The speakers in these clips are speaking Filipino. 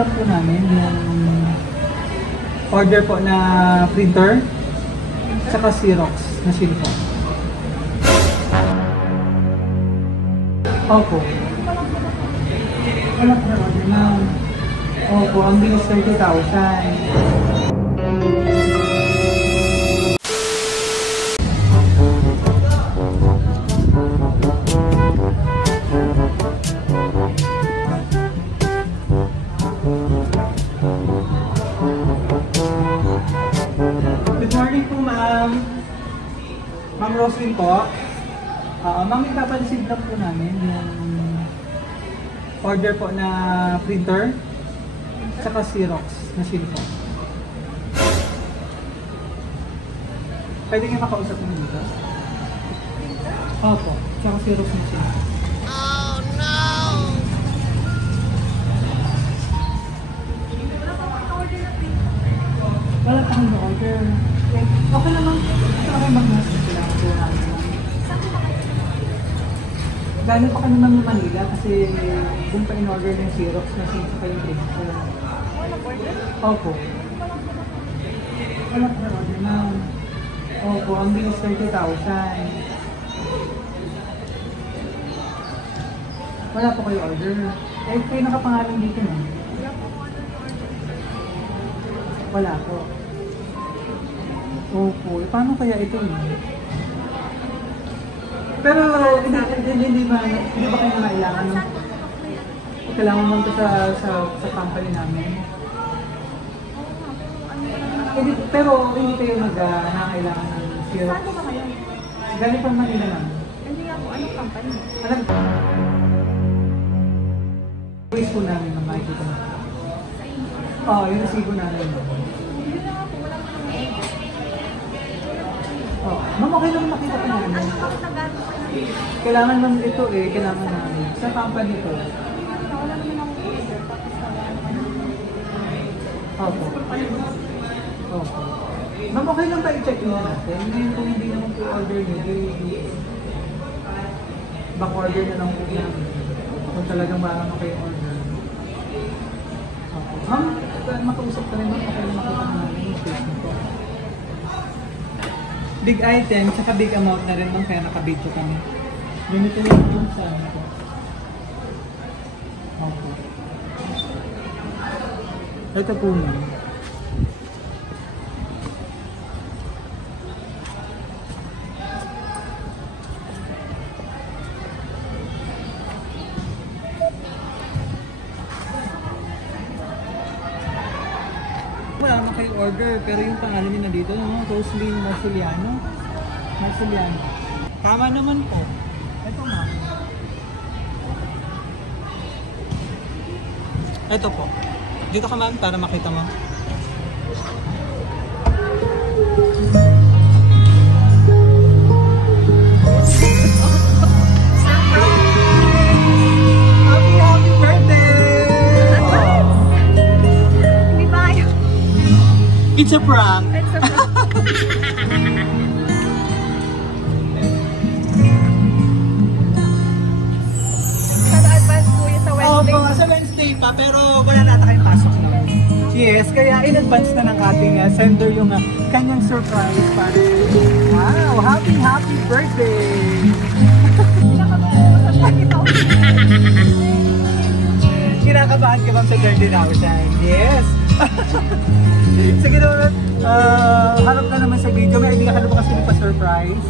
lang po namin yung order po na printer tsaka Xerox machine po. Opo. Wala po na order na. Opo, ang bilis 30,000. Good morning po, ma'am. Ma'am Roslyn po. Ma'am, ipapansin lang po namin yung order po na printer tsaka Xerox machine po. Pwede nga makausap mo dito? Opo, tsaka Xerox machine. Oh no! Wala pa kang order. Okay naman. Okay mag-mas. Kailangan po namin. Galing pa kami ng Manila kasi doon pa in-order ng Xerox machine sa kayong printer. Opo. Wala pa na order na. Opo, ang bilis 30,000. Wala po kayo order. Eh, kayo nakapangalan dito na. Wala po. Opo, paano kaya ito yun? Pero hindi ba kayo kailangan ng kailangan mo ito sa company namin? Pero hindi kayo nangailangan ng Xerox. Saan ba kayo? Galing pa Manila namin. Hindi ako, anong company? Alam ko. Waste po namin ng makikita na. Oo, yung resibo namin. Hindi na ako, wala ko ng egg. Ma'am, okay lang makita ko namin. Ano pa nagano pa namin? Kailangan naman ito kailangan namin. Sa company ko. Wala naman akong order, tapos nagano ka na. Opo. Opo. Ma'am, okay lang ba i-check nyo natin? Ngayon kung hindi naman po order nyo, back order na lang po namin. Kung talagang marami kayo order. Opo. Ma'am, makausap ka rin ma'am, okay lang makita namin yung face nito. Big item, tsaka big amount na rin ma'am, kaya nakabidyo kami. Ganito lang po sa ano po. Opo. Ito po ma'am. Wala naman kayo order, pero yung pangalan niyo nandito, no? Roslyn Marceliano. Marceliano. Tama naman po. Ito ma'am. Ito po. Dito ka ma'am para makita mo. Happy birthday! Hindi ba kayo? It's a prank. It's a prank. Sana advance po yun sa Wednesday. Opo, sa Wednesday pa, pero wala nata kayong pasok na. Yes, kaya in advance na ng ating sender yung kanyang surprise para sa inyo. Wow, happy birthday! Kinakabahan ka bang sa 30,000? Yes! Sige naman, harap ka naman sa video. May idea ka na ba kasi pa-surprise?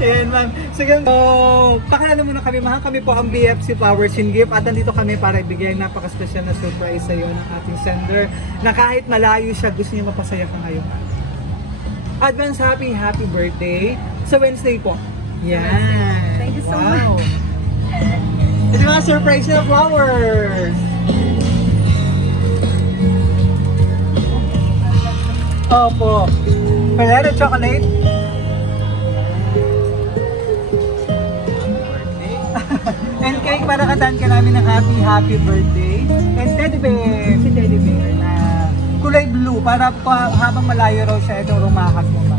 Ayan ma'am. Sige, pakilala muna kami ma'am. Kami po ang BFC Flowers and Gift at nandito kami para ibigay ang napaka-special na surprise sa iyo ng ating sender na kahit malayo siya, gusto niya mapasaya ka ngayon. Advance happy birthday sa Wednesday po. Yan. Thank you so much. Ito mga surprise na flowers. Opo. Pwede chocolate? And cake para kataan ka namin ng happy birthday. And teddy bear, si teddy bear na kulay blue para pa, habang malayo raw siya itong rumahag mo ba.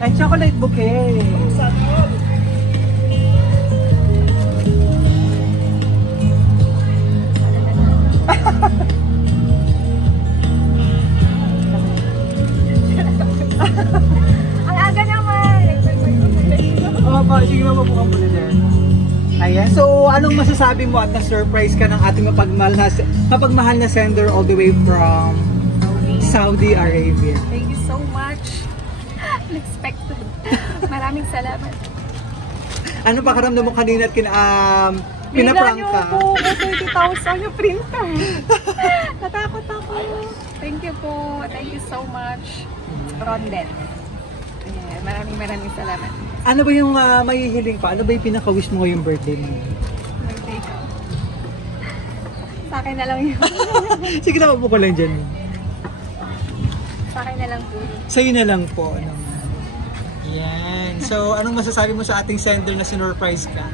And chocolate bouquet. sige ma'am, mabukan mo na dyan. Ayan, so anong masasabi mo at na-surprise ka ng ating mapagmahal na sender all the way from Saudi Arabia? Thank you so much. Unexpected. Maraming salamat. Ano pa karamdam mo kanina at pinaprank ka? Bigla niyo po 30,000 yung printer. Natakot ako. Thank you po. Thank you so much. Rondel. Yeah, maraming salamat. Ano ba yung mahihiling pa? Ano ba yung pinaka-wish mo ngayong birthday mo? Birthday ko. Sa akin na lang yun. Sige na, mabuka lang dyan. Sa akin na lang po yun. Sa'yo na lang po. Ano? Yan. So, anong masasabi mo sa ating sender na sinurprise ka?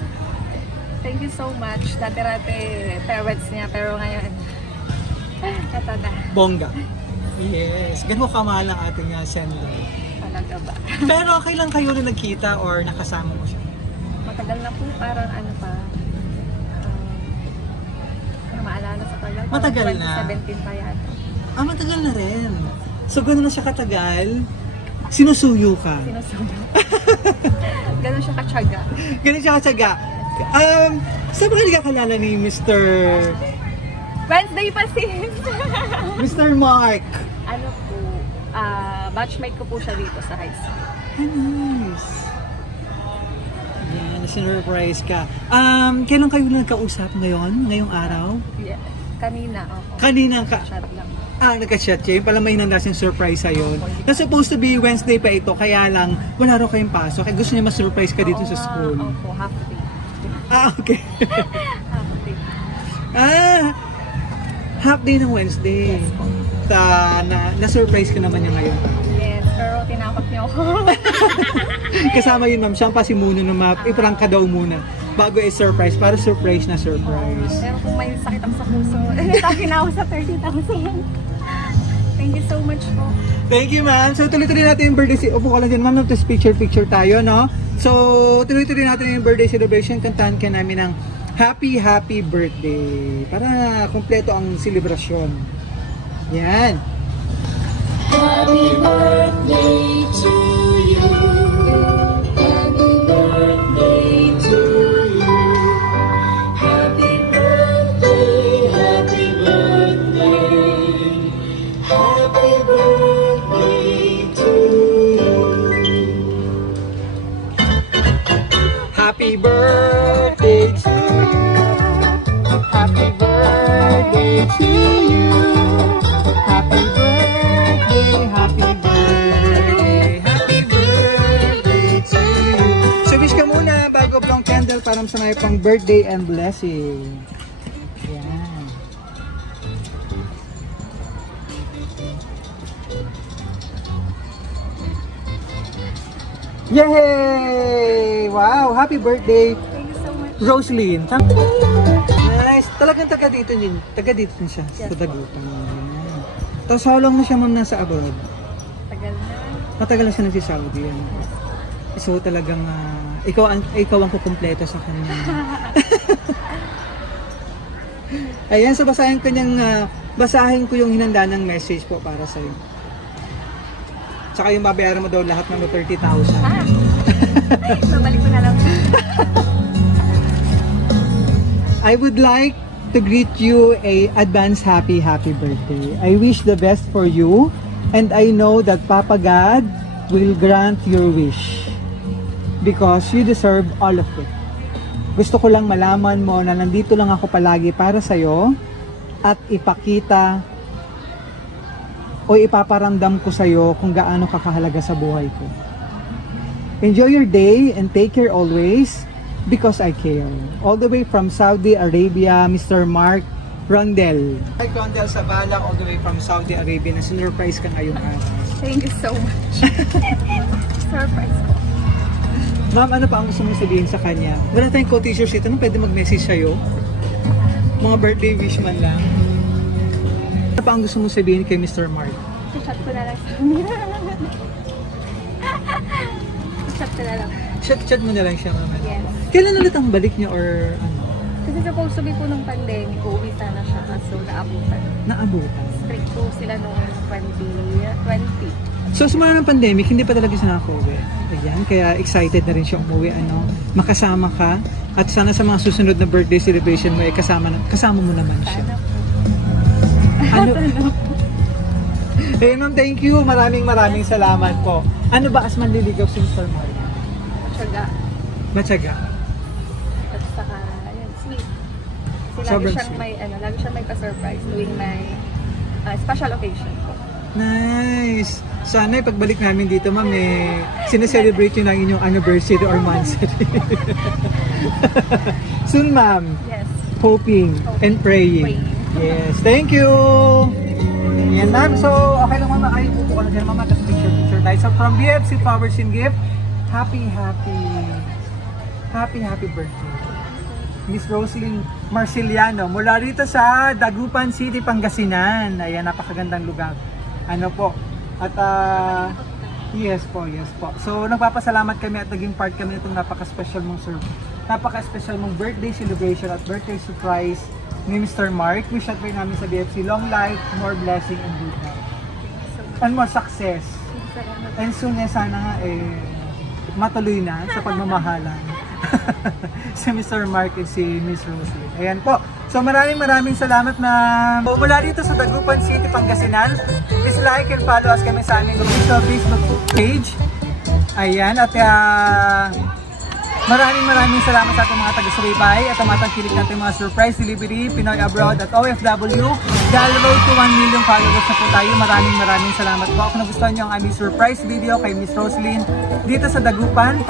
Thank you so much. Dati-rati parents niya, pero ngayon, ito na. Bongga. Yes. Ganun kamahal ang ating sender. Talaga ba? Pero okay lang kayo na nagkita or nakasama mo siya? Matagal na po, parang ano pa. Ano maalala sa tagal? Matagal na. 2017 pa yata. Matagal na rin. So, gano'n na siya katagal? Sinusuyo ka? Sinusubo. Ganun siya katsaga. Ganun siya katsaga. Saan ba ka nagkakalala ni Mr. Wednesday pa sis! Mr. Mark? Ano po, batchmate ko po siya dito sa high school. Nice. Yan, sinurprise ka. Kailan kayo nagkausap ngayon? Ngayong araw? Yeah. Kanina ako. Kanina ka? Chat lang. Nagka-chat siya. Yung pala may hinanda siyang surprise sa'yo. Na supposed to be Wednesday pa ito, kaya lang wala raw kayong pasok. Kaya gusto niya ma-surprise ka dito sa school. Opo, half day. Okay. Half day. Half day ng Wednesday. Na-surprise ka naman niya ngayon. Yes, pero tinakot niyo ako. Kasama yun, ma'am. Siya ang pasimuno na iprank ka daw muna bago i-surprise. Para surprise na surprise. Pero kung may sakit ako sa puso, taki na ako sa 30,000. Thank you so much po. Thank you, ma'am. So, tuloy-tuloy natin yung birthday. Upo ka lang dyan, ma'am. Tapos picture tayo, no? So, tuloy-tuloy natin yung birthday celebration. Kantahan ka namin ng happy birthday. Para kompleto ang selebrasyon. Yan. Happy birthday to you. Happy birthday to you. Happy birthday, happy birthday. Happy birthday to you. Happy birthday to you. Happy birthday to you. Happy birthday, happy birthday, happy birthday to you. So wish ka muna bago blong candle para sa may pang birthday and blessing. Yan. Yay! Wow! Happy birthday, Thank you so much. Roslyn. Nice. Talagang taga dito din siya sa Dagupan. Ayan. Tapos how long na siya ma'am nasa abroad? Tagal na. Matagal na siya nagsi-Saudi. Yan. So talagang ikaw ang kukumpleto sa kanya. Ayan, so basahin ko yung hinanda ng message po para sa iyo. Tsaka yung babayaran mo daw lahat ng 30,000. Babalik ko na lang. I would like to greet you a advance happy birthday. I wish the best for you and I know that Papa God will grant your wish because you deserve all of it. Gusto ko lang malaman mo na nandito lang ako palagi para sa'yo at ipakita o ipaparamdam ko sa'yo kung gaano kakahalaga sa buhay ko. Enjoy your day and take care always because I care. All the way from Saudi Arabia, Mr. Mark Rondel. Hi, Rondel Sabala, all the way from Saudi Arabia na sinurprise ka ngayong araw. Thank you so much. Surprise po. Ma'am, ano pa ang gusto mong sabihin sa kanya? Wala tayong co-teachers dito. Anong pwede mag-message sa'yo? Mga birthday wish man lang. Ano pa ang gusto mong sabihin kay Mr. Mark? Chat ko na lang. Chat ko na lang. Chat mo na lang siya, ma'am. Yes. Kailan ulit ang balik niya or ano? Kasi supposed to be po nung pandemic, uuwi sana siya kaso naabutan. Naabutan. Strict po sila nung 2020. So, sumula ng pandemic, hindi pa talaga siya nakauwi. Ayan, kaya excited na rin siya umuwi, makasama ka. At sana sa mga susunod na birthday celebration mo, kasama mo naman siya. Ma'am, thank you. Maraming salamat po. Ano ba as manliligaw si Mr. Mark? Matyaga. At saka, ayan, sweet. Kasi Sobrang lagi siyang may pa-surprise tuwing may special occasion po. Nice! Sana pagbalik namin dito, ma'am, sineselebrate yun ang inyong anniversary or monthsary. Soon, ma'am. Yes. Hoping and praying. Yes, thank you! Yan, ma'am. So, okay lang, ma'am. Ay, upo ka na dyan, ma'am. Tapos picture tayo. So, from BFC Flowers and Gift, happy birthday. Miss Roslyn Marciliano, mula rito sa Dagupan City, Pangasinan. Ayan, napakagandang lugar. Ano po? At, yes po. So, nagpapasalamat kami at naging part kami nitong napaka-special mong birthday celebration at birthday surprise ni Mr. Mark. Wish at pray namin sa BFC long life, more blessing and good health. And more success. And soon sana nga matuloy na sa pagmamahalan si Mr. Mark at si Miss Rosie. Ayan po. So maraming salamat na mula dito sa Dagupan City, Pangasinan. Please like and follow us kami sa aming official Facebook page. Ayan. At maraming salamat sa ating mga taga-subaybay at tumatangkilik natin mga surprise delivery, Pinoy abroad at OFW. Dahil road to 1 million followers na po tayo. Maraming salamat po. Kung nagustuhan nyo ang aming surprise video kay Miss Roslyn dito sa Dagupan,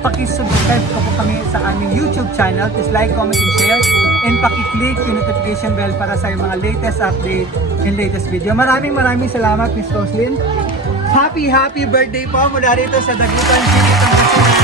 pakisubscribe ko po kami sa aming YouTube channel. Please like, comment, and share. And pakiclick yung notification bell para sa mga latest update and latest video. Maraming salamat, Miss Roslyn. Happy birthday po mula rito sa Dagupan City, Pangasinan.